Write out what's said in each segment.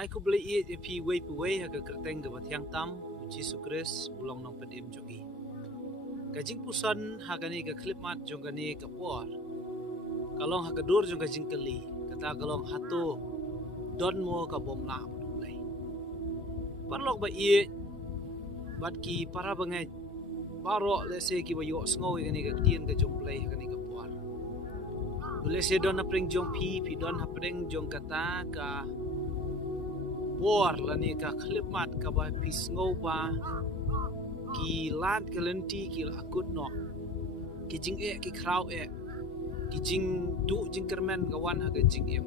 ai ku beli e pi wei ha ka kerteng ga bathyang tam Jesu Kris bulong nong pedim jogi kajing pusan ha gani ka clip mat jong gani ka por kalong ha ka dur jong kajing kali kata kalong hatu don mo ka bom la play parlok ba e bat ki para bangai baro le se ki ba yo sngoy gani ka tien ka jong play gani ka por le se don na pring jong pi don ha pring jong kata ka por lani ka clip mat ka ba pis ngau ba ki lat kalenti ki akut no ki jing e ki kraw e ki jing du jing kermen kawan ha ka jing em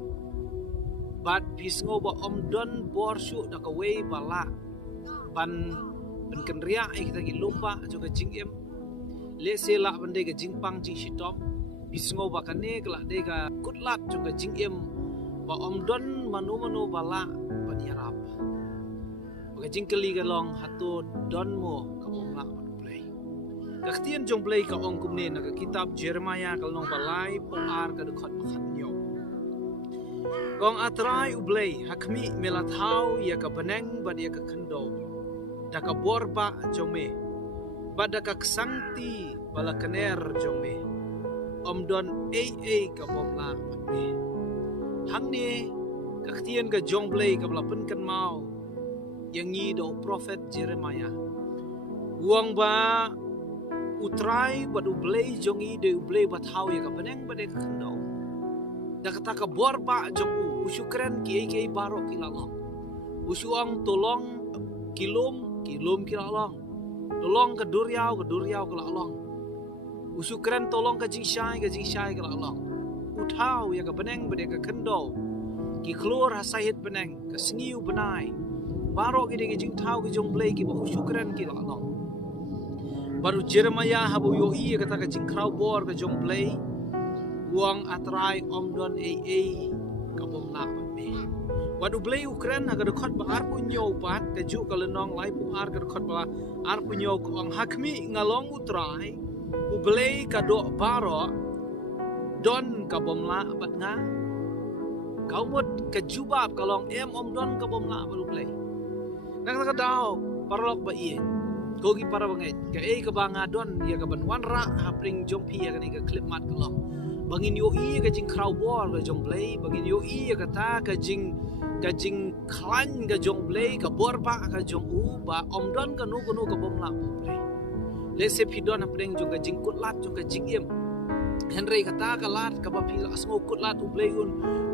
bat pis ngau ba om don bor shu da ka wei bala ban ben kan ria e kita ki lumpa jo ka jing em le se la ban de ka jing pang jing shitom pis ngau ba ka ne kla de ka kut lat jo ka jing em ba om don manu bala yarap baka jingkali ka long hatu don mo ka bumla play kaktian jong play ka ong kumne na ka kitab Jeremiah ka long balay ar ka dukhat makhat nyo kong atrai ublay hakmi melathau ya ka baneng bad ya ka khando da ka borba jome bad da ka ksangti bala kaner jome om don ka bumla me hangni kaktian ka jong play ka balapan kan mau yang ngi do prophet Jeremiah uang ba utrai badu play jongi de play bat hau ya ka beneng bade ka kendo da kata ka borba jong usukren ki baro ki lalong usuang tolong kilum ki lalong tolong ka duryau ka lalong usukren tolong ka jingshai ka lalong uthau ya ka beneng bade ka kendo ki keluar hasayit beneng ke sengiu benai baro ki jing tau ki jong play ki ba usukren ki la baru Jeremiah habu yo i kata ka jing kraw bor ka jong play uang atrai om don ka bom la me wadu play ukren ha ka dokot ba ar punyo pat ka ju ka lenong lai pu ar ka dokot ba ar punyo ko ang hakmi ngalong utrai u play ka do baro don ka bom la bat nga kau mut kejubab kalong om don ka bom la baru play nak ka daw parlok ba iye kogi para bangai ka ka banga don ya ka ban wan ra ha pring jong pi ya ka ni ka clip mat kalong bangin yo iye ka jing kraw bor ka jong play bangin yo iye ka ta ka jing klan ka jong play ka bor ba ka jong u ba om don ka nu ka bom la play le se pi don ha pring jong ka jing kut lat jong ka jing em Henry kata ka lat ka ba pi asmo kut lat u play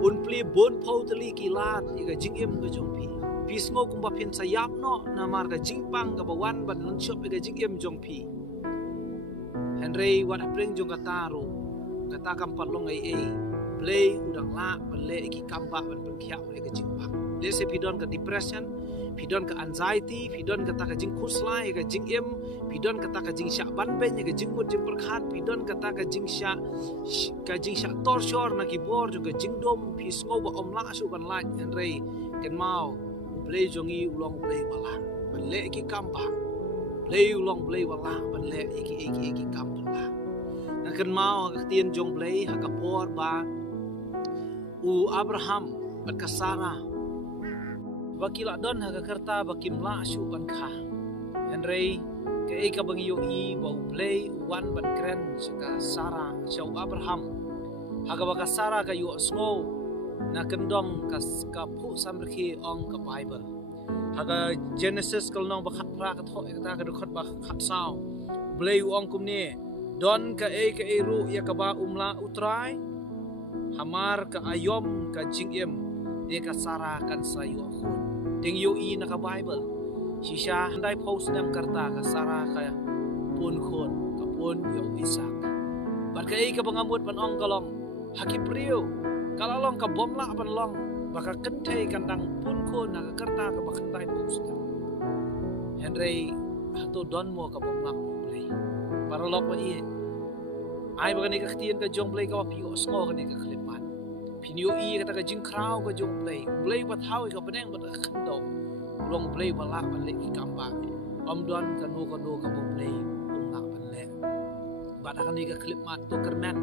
un pli bon pau tali ki lat ka jing em ka jong pi pismo kum ba pin sayap no na mar ka jing pang ka bawan ban non shop ka jing em jong pi Henry wat apring jong kata ro kata kam patlong play udang la ban le ki kamba ban pengkhia ka jing pang le se pidon ka depression pidon ka anxiety pidon kata ka jing kuslai ka jing em pidon kata ka jing syak ban ben ka jing mut jing perkhat pidon kata ka jing syak torture na kibor juga jing dom pisngo ba omla su ban lai Henry ken mau play jongi ulong play wala ban le ki kamba play ulong play wala ban le ki kamba na ken mau ka tien jong play ha ka por ba u Abraham ban ka Sarah bakila don ha kerta bakim la shu ban kha Henry ke ka bang yo i ba play wan ban kren saka Sarah chau Abraham ha ka baka Sarah ka yo sngo na kendom ka phu samrkhi ong ka Bible ha ka Genesis kal nong ba khat pra ka tho ka ka khot ba khat sao play ong kum ne don ka ru ya ka ba umla utrai hamar ka ayom ka jingem de ka Sarah kan sayo khun ting yo i na ka Bible shisha handai post nam karta ka Sarah ka pun khon ka pun yo Isak bat ka ka bangamut pan ong kalong hakip riu kalalong ka bomla pan long baka kentai kandang pun khon na ka karta ka bakandai post Henry ato don mo ka bomla play para lok pa i ai bagani ka ktien ka jong play ka pio sngo ka ni ka klipan pinyo i kata ka jing kraw ka jong play bat hawi ka peneng bat khando long play bala ban le ikamba om don ka no ka bo play la ban le bat ka ni ka clip mat to kermen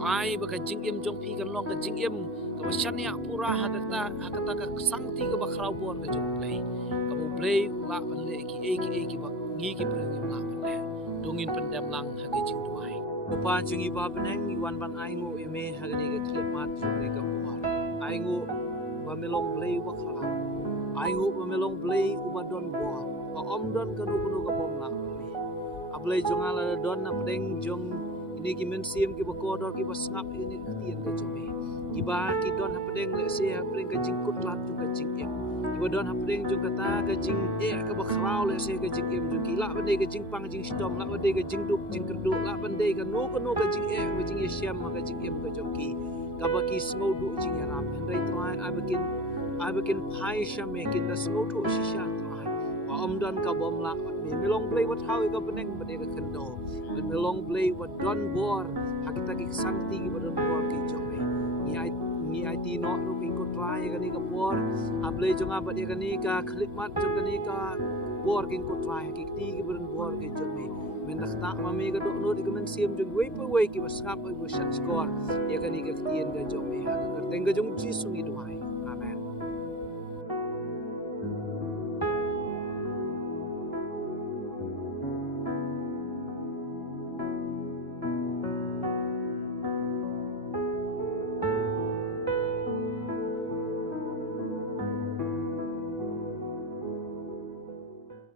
ai ba ka jing em jong phi kan long ka jing em ka ba shania pura hakata ka sangti ka ba khrau bor ka jong play ka bu play la ban le ki ba ngi ki prang la ban le dongin pendam lang ha ka jing duai opa jing I ba banang I wan ban ai ngo eme ha ga ni ka klip mat jong ni ka por ai ngo ba melong play ba khrau ai ngo ba melong play u ba don bor ba om don ka nu ka bom la me ablay jong ala don na pedeng jong ini ki men sim ki bakodor ki basngap ini ketian ka jome ki ba ki don ha pedeng le se ha pedeng ka jing kutlat jong ka jing em ki ba don ha pedeng jong kata ka jing ka ba khrau le se ka jing em jong ki la bande ka jing pang jing stom la bande ka jing duk jing kerdu la bande ka no ka jing ka jing syam ka jing em ka jong ki ka ba ki smau du jing ya rap hendai try I begin pai shame kin da smau tu shisha try wa om don ka bom la me long play wat how ka beneng bade ka kendo me long play wat don bor hakita ki sangti ki badon bor ki jome ni ai ti no ru ki ko try ka ni ka bor a play jonga bade ka ni ka clip mat jong ka ni ka bor kin ko try ki ti ki badon bor ki jome men dakta ma me ka do no di ka men sim jong wei ki basngap oi bu shat score ya ka ni ka tien ka jome ha ka teng ka jong ji sungi duai